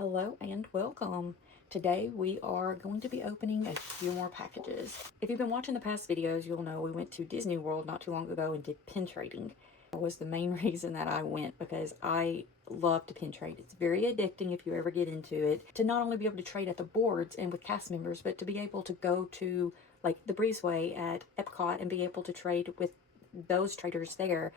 Hello and welcome. Today we are going to be opening a few more packages. If you've been watching the past videos, you'll know we went to Disney World not too long ago and did pin trading. That was the main reason that I went, because I love to pin trade. It's very addicting if you ever get into it, to not only be able to trade at the boards and with cast members, but to be able to go to like the Breezeway at Epcot and be able to trade with those traders there.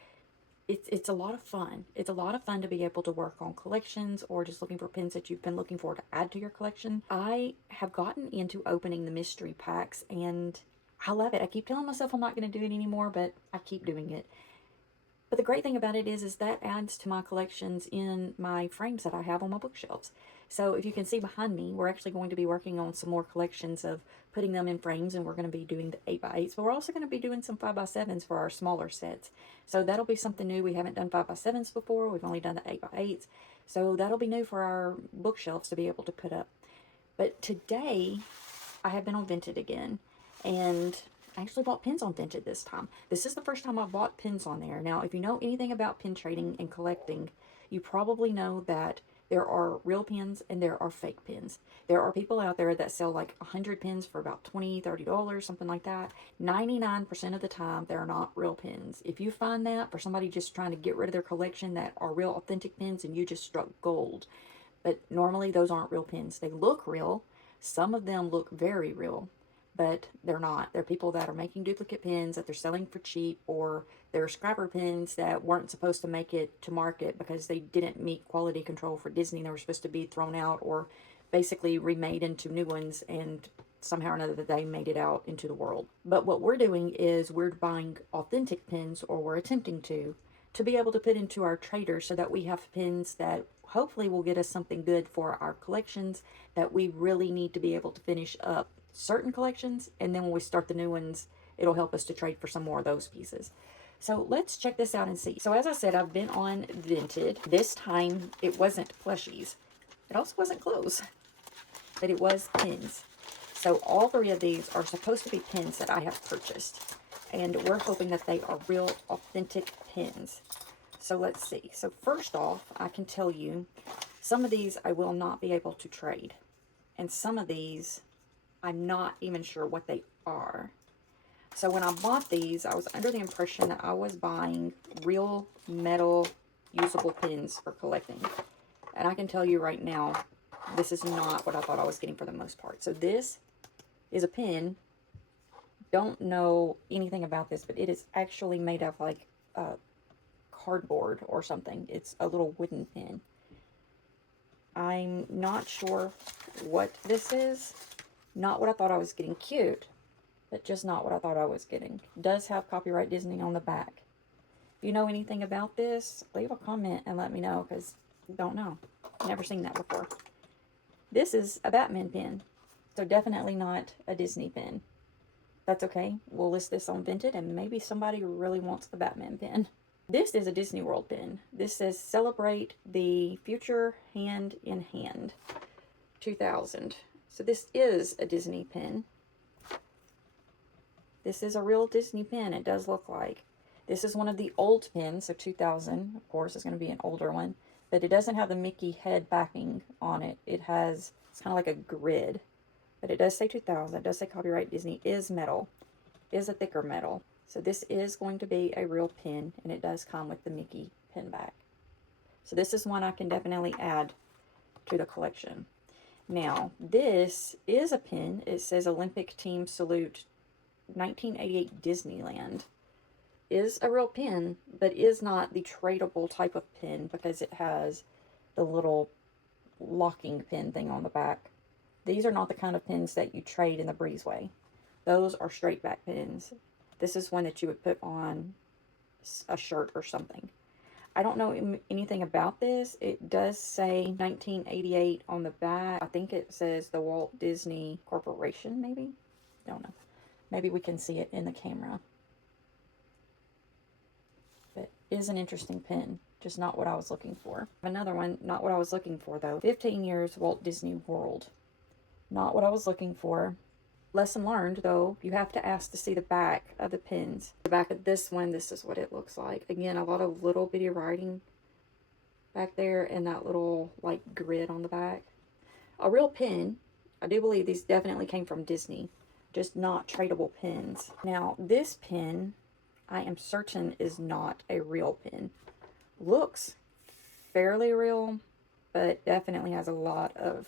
It's a lot of fun. It's a lot of fun to be able to work on collections or just looking for pins that you've been looking for to add to your collection. I have gotten into opening the mystery packs and I love it. I keep telling myself I'm not going to do it anymore, but I keep doing it. But the great thing about it is that adds to my collections in my frames that I have on my bookshelves. So if you can see behind me, we're actually going to be working on some more collections of putting them in frames, and we're going to be doing the 8x8s, but we're also going to be doing some 5x7s for our smaller sets. So that'll be something new. We haven't done 5x7s before. We've only done the 8x8s. So that'll be new for our bookshelves to be able to put up. But today, I have been on Vinted again, and I actually bought pins on Vinted this time. This is the first time I've bought pins on there. Now, if you know anything about pin trading and collecting, you probably know that there are real pins and there are fake pins. There are people out there that sell like 100 pins for about $20, $30, something like that. 99% of the time, they're not real pins. If you find that for somebody just trying to get rid of their collection that are real authentic pins, and you just struck gold. But normally those aren't real pins. They look real. Some of them look very real, but they're not. They're people that are making duplicate pins that they're selling for cheap, or they're scrapper pins that weren't supposed to make it to market because they didn't meet quality control for Disney. They were supposed to be thrown out or basically remade into new ones, and somehow or another that they made it out into the world. But what we're doing is we're buying authentic pins, or we're attempting to be able to put into our traders so that we have pins that hopefully will get us something good for our collections that we really need to be able to finish up certain collections, and then when we start the new ones, it'll help us to trade for some more of those pieces. So let's check this out and see. So as I said, I've been on Vinted. This time it wasn't plushies. It also wasn't clothes, but it was pins. So all three of these are supposed to be pins that I have purchased, and we're hoping that they are real authentic pins. So let's see. So first off, I can tell you some of these I will not be able to trade, and some of these I'm not even sure what they are. So when I bought these, I was under the impression that I was buying real metal usable pins for collecting. And I can tell you right now, this is not what I thought I was getting for the most part. So this is a pin. Don't know anything about this, but it is actually made of like cardboard or something. It's a little wooden pin. I'm not sure what this is. Not what I thought I was getting. Cute, but just not what I thought I was getting. It does have copyright Disney on the back. If you know anything about this, leave a comment and let me know, because I don't know. Never seen that before. This is a Batman pin, so definitely not a Disney pin. That's okay. We'll list this on Vinted, and maybe somebody really wants the Batman pin. This is a Disney World pin. This says Celebrate the Future Hand in Hand 2000. So this is a Disney pin. This is a real Disney pin, it does look like. This is one of the old pins, so 2000, of course, is going to be an older one. But it doesn't have the Mickey head backing on it. It's kind of like a grid. But it does say 2000, it does say copyright Disney, is metal, is a thicker metal. So this is going to be a real pin, and it does come with the Mickey pin back. So this is one I can definitely add to the collection. Now, this is a pin. It says Olympic Team Salute 1988 Disneyland. Is a real pin, but is not the tradable type of pin because it has the little locking pin thing on the back. These are not the kind of pins that you trade in the Breezeway. Those are straight back pins. This is one that you would put on a shirt or something. I don't know anything about this. It does say 1988 on the back. I think it says the Walt Disney Corporation, maybe? Don't know. Maybe we can see it in the camera. But it is an interesting pin. Just not what I was looking for. Another one, not what I was looking for, though. 15 years Walt Disney World. Not what I was looking for. Lesson learned, though, you have to ask to see the back of the pins. The back of this one, this is what it looks like. Again, a lot of little bitty writing back there, and that little, like, grid on the back. a real pin. I do believe these definitely came from Disney, just not tradable pins. Now, this pin, I am certain, is not a real pin. Looks fairly real, but definitely has a lot of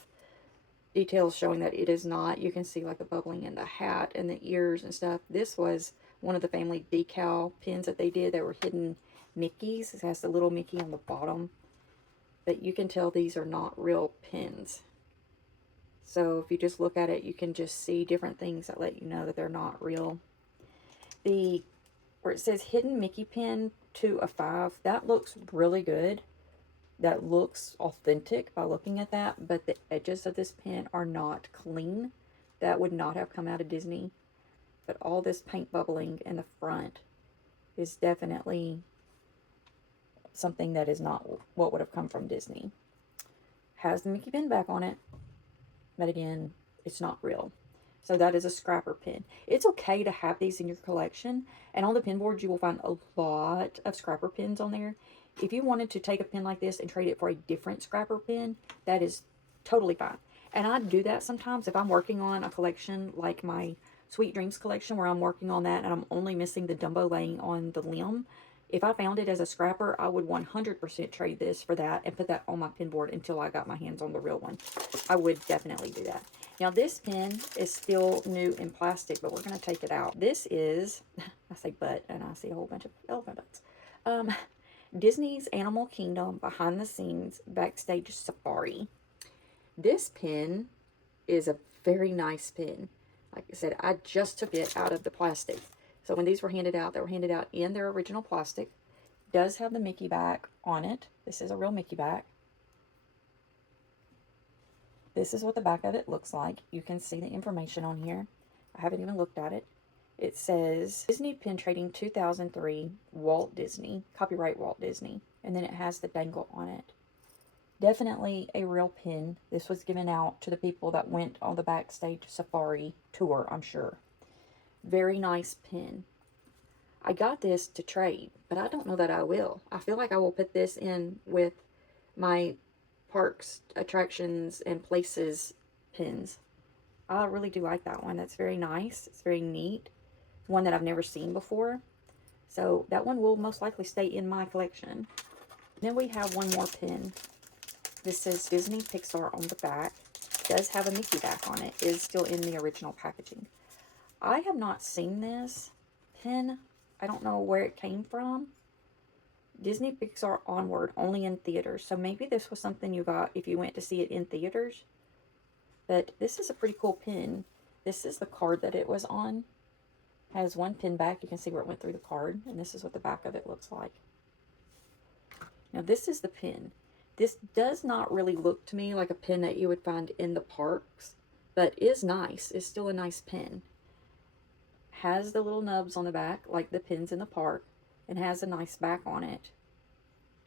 details showing that it is not. You can see like the bubbling in the hat and the ears and stuff. This was one of the family decal pins that they did. They were hidden Mickeys. It has the little Mickey on the bottom. But you can tell these are not real pins. So if you just look at it, you can just see different things that let you know that they're not real. Where it says hidden Mickey pin 2 of 5, that looks really good. That looks authentic by looking at that, but the edges of this pen are not clean. That would not have come out of Disney. But all this paint bubbling in the front is definitely something that is not what would have come from Disney. Has the Mickey pin back on it, but again, it's not real. So that is a scrapper pin. It's okay to have these in your collection, and on the pin board you will find a lot of scrapper pins on there. If you wanted to take a pin like this and trade it for a different scrapper pin, that is totally fine. And I do that sometimes if I'm working on a collection like my Sweet Dreams collection, where I'm working on that and I'm only missing the Dumbo laying on the limb. If I found it as a scrapper, I would 100% trade this for that and put that on my pin board until I got my hands on the real one. I would definitely do that. Now this pin is still new in plastic, but we're going to take it out. This is, I say butt, and I see a whole bunch of elephant butts. Disney's Animal Kingdom Behind the Scenes Backstage Safari. This pin is a very nice pin. Like I said, I just took it out of the plastic. So when these were handed out, they were handed out in their original plastic. It does have the Mickey back on it. This is a real Mickey back. This is what the back of it looks like. You can see the information on here. I haven't even looked at it. It says Disney Pin Trading 2003 Walt Disney, copyright Walt Disney, and then it has the dangle on it. Definitely a real pin. This was given out to the people that went on the Backstage Safari tour, I'm sure. Very nice pin. I got this to trade, but I don't know that I will. I feel like I will put this in with my parks, attractions, and places pins. I really do like that one. That's very nice. It's very neat. One that I've never seen before. So that one will most likely stay in my collection. Then we have one more pin. This says Disney Pixar on the back. It does have a Mickey back on it. It is still in the original packaging. I have not seen this pin. I don't know where it came from. Disney Pixar Onward, only in theaters. So maybe this was something you got if you went to see it in theaters. But this is a pretty cool pin. This is the card that it was on. Has one pin back. You can see where it went through the card. And this is what the back of it looks like. Now this is the pin. This does not really look to me like a pin that you would find in the parks. But is nice. It's still a nice pin. Has the little nubs on the back like the pins in the park. And has a nice back on it.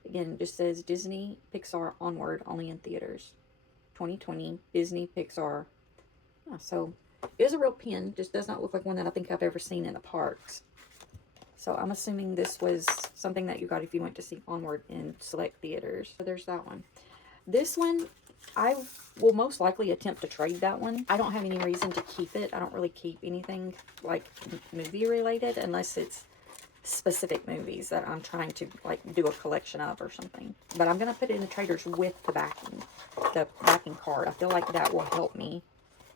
Again, it just says Disney Pixar Onward, only in theaters. 2020 Disney Pixar. So it is a real pin, just does not look like one that I think I've ever seen in the parks. So I'm assuming this was something that you got if you went to see Onward in select theaters. So there's that one. This one, I will most likely attempt to trade that one. I don't have any reason to keep it. I don't really keep anything like movie related unless it's specific movies that I'm trying to like do a collection of or something. But I'm going to put it in the traders with the backing card. I feel like that will help me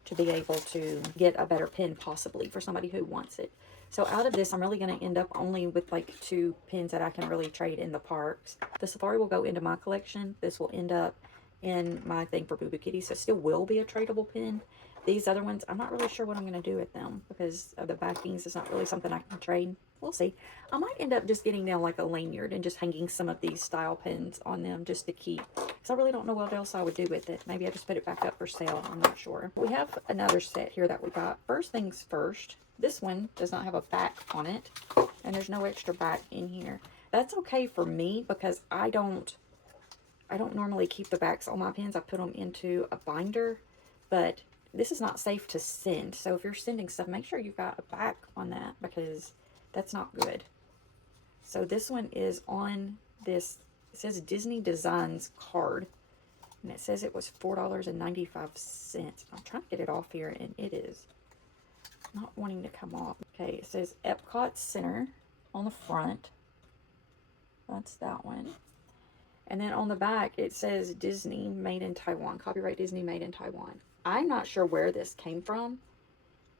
to be able to get a better pin possibly for somebody who wants it. So out of this, I'm really going to end up only with like 2 pins that I can really trade in the parks. The Safari will go into my collection. This will end up in my thing for Boo Boo Kitty. So it still will be a tradable pin. These other ones, I'm not really sure what I'm going to do with them because of the backings. It's not really something I can trade. We'll see. I might end up just getting down like a lanyard and just hanging some of these style pins on them just to keep. Because I really don't know what else I would do with it. Maybe I just put it back up for sale. I'm not sure. We have another set here that we got. First things first. This one does not have a back on it. And there's no extra back in here. That's okay for me because I don't normally keep the backs on my pins. I put them into a binder. But this is not safe to send. So if you're sending stuff, make sure you've got a back on that because that's not good. So this one is on this, it says Disney Designs card. And it says it was $4.95. I'm trying to get it off here, and it is not wanting to come off. Okay, it says Epcot Center on the front. That's that one. And then on the back, it says Disney made in Taiwan. Copyright Disney made in Taiwan. I'm not sure where this came from.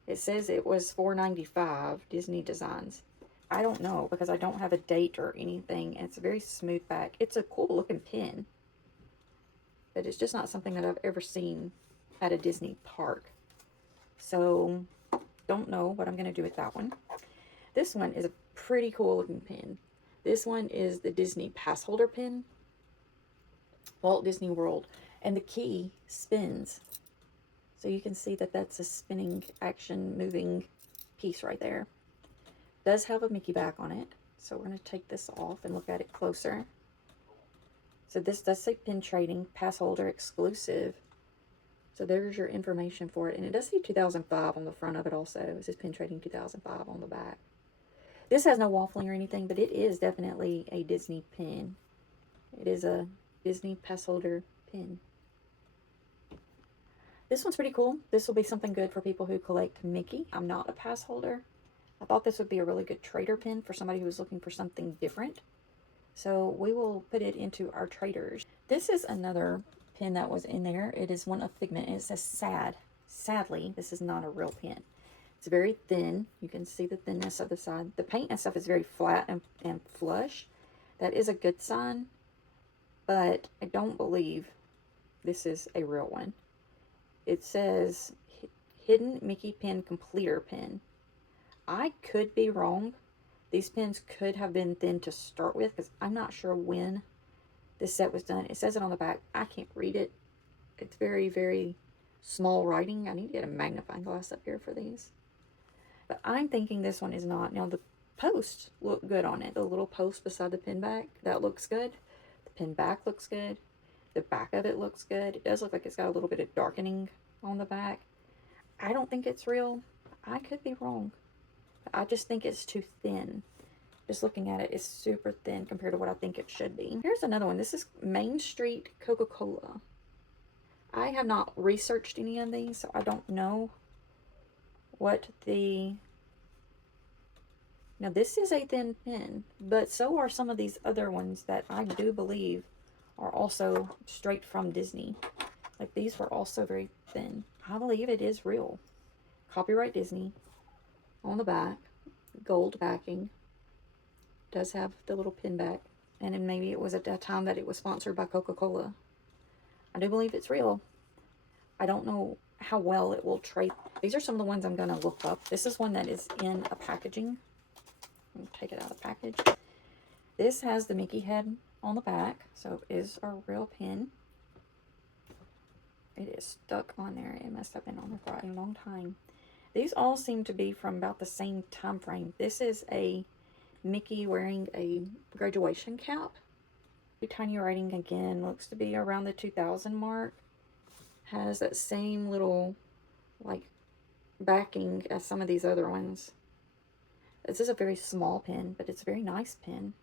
It says it was $4.95, Disney Designs. I don't know because I don't have a date or anything. And it's a very smooth back. It's a cool looking pen. But it's just not something that I've ever seen at a Disney park. So, don't know what I'm going to do with that one. This one is a pretty cool looking pen. This one is the Disney Pass Holder pen. Walt Disney World. And the key spins. So you can see that that's a spinning action moving piece right there. It does have a Mickey back on it. So we're going to take this off and look at it closer. So this does say pin trading, pass holder exclusive. So there's your information for it. And it does say 2005 on the front of it also. It says pin trading 2005 on the back. This has no waffling or anything, but it is definitely a Disney pin. It is a Disney pass holder pin. This one's pretty cool. This will be something good for people who collect Mickey. I'm not a pass holder. I thought this would be a really good trader pin for somebody who was looking for something different. So we will put it into our traders. This is another pen that was in there. It is one of Figment. And it says sad. Sadly, this is not a real pen. It's very thin. You can see the thinness of the side. The paint and stuff is very flat and flush. That is a good sign. But I don't believe this is a real one. It says Hidden Mickey Pen Completer Pen. I could be wrong. These pens could have been thin to start with because I'm not sure when this set was done. It says it on the back. I can't read it. It's very, very small writing. I need to get a magnifying glass up here for these. But I'm thinking this one is not. Now, the posts look good on it. The little post beside the pen back, that looks good. The pen back looks good. The back of it looks good. It does look like it's got a little bit of darkening on the back. I don't think it's real. I could be wrong. I just think it's too thin. Just looking at it, it's super thin compared to what I think it should be. Here's another one. This is Main Street Coca-Cola. I have not researched any of these, so I don't know what the... Now, this is a thin pen, but so are some of these other ones that I do believe are also straight from Disney. Like, these were also very thin. I believe it is real. Copyright Disney. On the back, gold backing. Does have the little pin back. And then maybe it was at that time that it was sponsored by Coca-Cola. I do believe it's real. I don't know how well it will trade. These are some of the ones I'm going to look up. This is one that is in a packaging. Let me take it out of the package. This has the Mickey head on the back. So it is a real pin. It is stuck on there. It must have been on there for a long time. These all seem to be from about the same time frame. This is a Mickey wearing a graduation cap. Tiny writing again. Looks to be around the 2000 mark. Has that same little, like, backing as some of these other ones. This is a very small pen, but it's a very nice pen.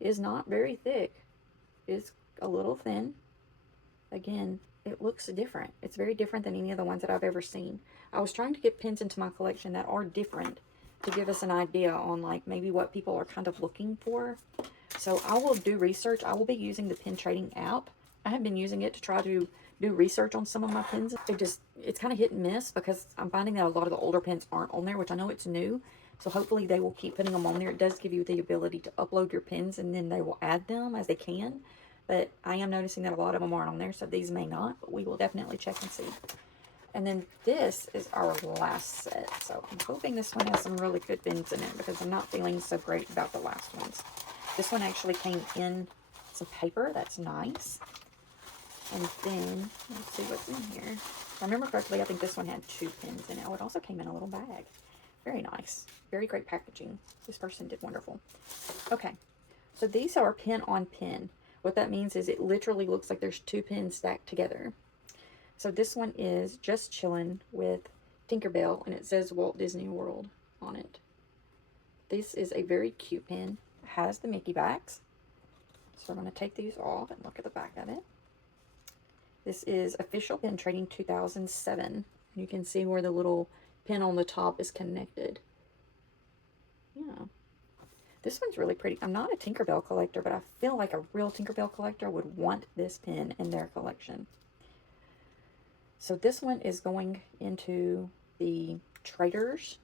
It is not very thick. It's a little thin. Again, it looks different. It's very different than any of the ones that I've ever seen. I was trying to get pens into my collection that are different to give us an idea on, like, maybe what people are kind of looking for. So I will do research. I will be using the pen trading app. I have been using it to try to do research on some of my pens. It's kind of hit and miss because I'm finding that a lot of the older pens aren't on there, which I know it's new. So hopefully they will keep putting them on there. It does give you the ability to upload your pens and then they will add them as they can. But I am noticing that a lot of them aren't on there, so these may not, but we will definitely check and see. And then this is our last set. So I'm hoping this one has some really good pens in it because I'm not feeling so great about the last ones. This one actually came in some paper. That's nice. And then, let's see what's in here. If I remember correctly, I think this one had 2 pens in it. Oh, it also came in a little bag. Very nice. Very great packaging. This person did wonderful. Okay. So these are pin on pin. What that means is it literally looks like there's 2 pins stacked together. So this one is Just Chillin' with Tinkerbell, and it says Walt Disney World on it. This is a very cute pen. It has the Mickey backs. So we're going to take these off and look at the back of it. This is Official Pen Trading 2007. You can see where the little pin on the top is connected. Yeah. This one's really pretty. I'm not a Tinkerbell collector, but I feel like a real Tinkerbell collector would want this pen in their collection. So this one is going into the traders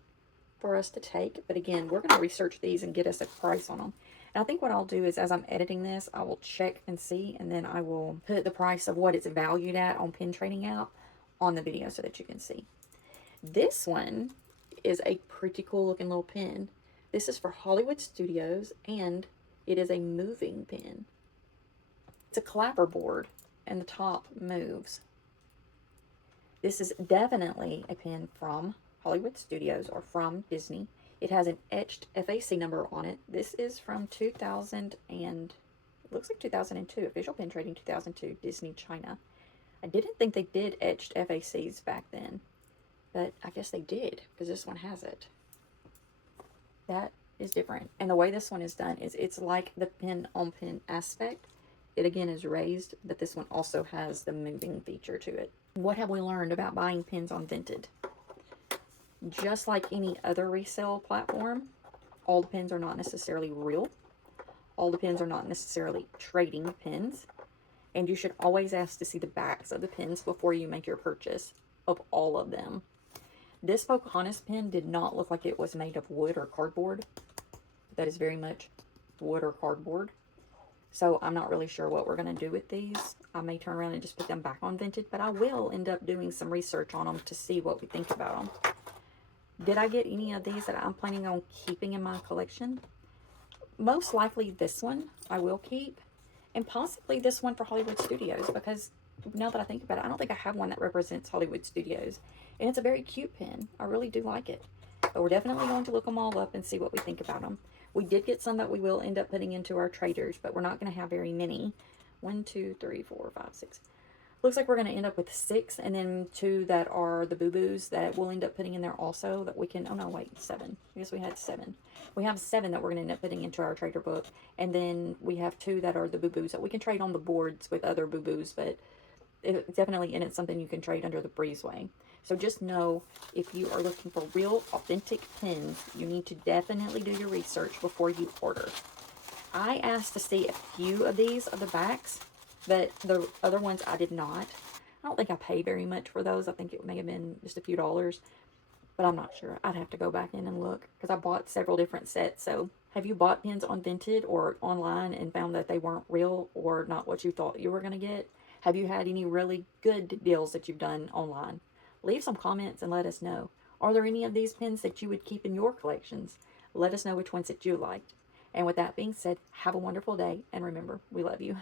for us to take. But again, we're going to research these and get us a price on them. And I think what I'll do is, as I'm editing this, I will check and see, and then I will put the price of what it's valued at on Pen Trading App on the video so that you can see. This one is a pretty cool looking little pen. This is for Hollywood Studios, and it is a moving pen. It's a clapperboard, and the top moves. This is definitely a pen from Hollywood Studios or from Disney. It has an etched FAC number on it. This is from 2000 and it looks like 2002. Official Pen Trading 2002, Disney China. I didn't think they did etched FACs back then, but I guess they did because this one has it. That is different. And the way this one is done is it's like the pen on pen aspect. It again is raised, but this one also has the moving feature to it. What have we learned about buying pens on Vinted? Just like any other resale platform, all the pens are not necessarily real. All the pens are not necessarily trading pens. And you should always ask to see the backs of the pens before you make your purchase of all of them. This Pocahontas pen did not look like it was made of wood or cardboard. That is very much wood or cardboard. So I'm not really sure what we're going to do with these. I may turn around and just put them back on Vinted, but I will end up doing some research on them to see what we think about them. Did I get any of these that I'm planning on keeping in my collection? Most likely this one I will keep, and possibly this one for Hollywood Studios, because now that I think about it, I don't think I have one that represents Hollywood Studios. And it's a very cute pen. I really do like it. But we're definitely going to look them all up and see what we think about them. We did get some that we will end up putting into our traders, but we're not going to have very many. 1, 2, 3, 4, 5, 6. Looks like we're going to end up with 6, and then 2 that are the boo-boos that we'll end up putting in there also that we can, oh no, wait, 7. I guess we had 7. We have 7 that we're going to end up putting into our trader book, and then we have 2 that are the boo-boos that we can trade on the boards with other boo-boos, but it's definitely, and it's something you can trade under the breezeway. So just know, if you are looking for real, authentic pens, you need to definitely do your research before you order. I asked to see a few of these of the backs, but the other ones I did not. I don't think I paid very much for those. I think it may have been just a few dollars, but I'm not sure. I'd have to go back in and look because I bought several different sets. So have you bought pens on Vinted or online and found that they weren't real or not what you thought you were going to get? Have you had any really good deals that you've done online? Leave some comments and let us know. Are there any of these pens that you would keep in your collections? Let us know which ones that you liked. And with that being said, have a wonderful day, and remember, we love you.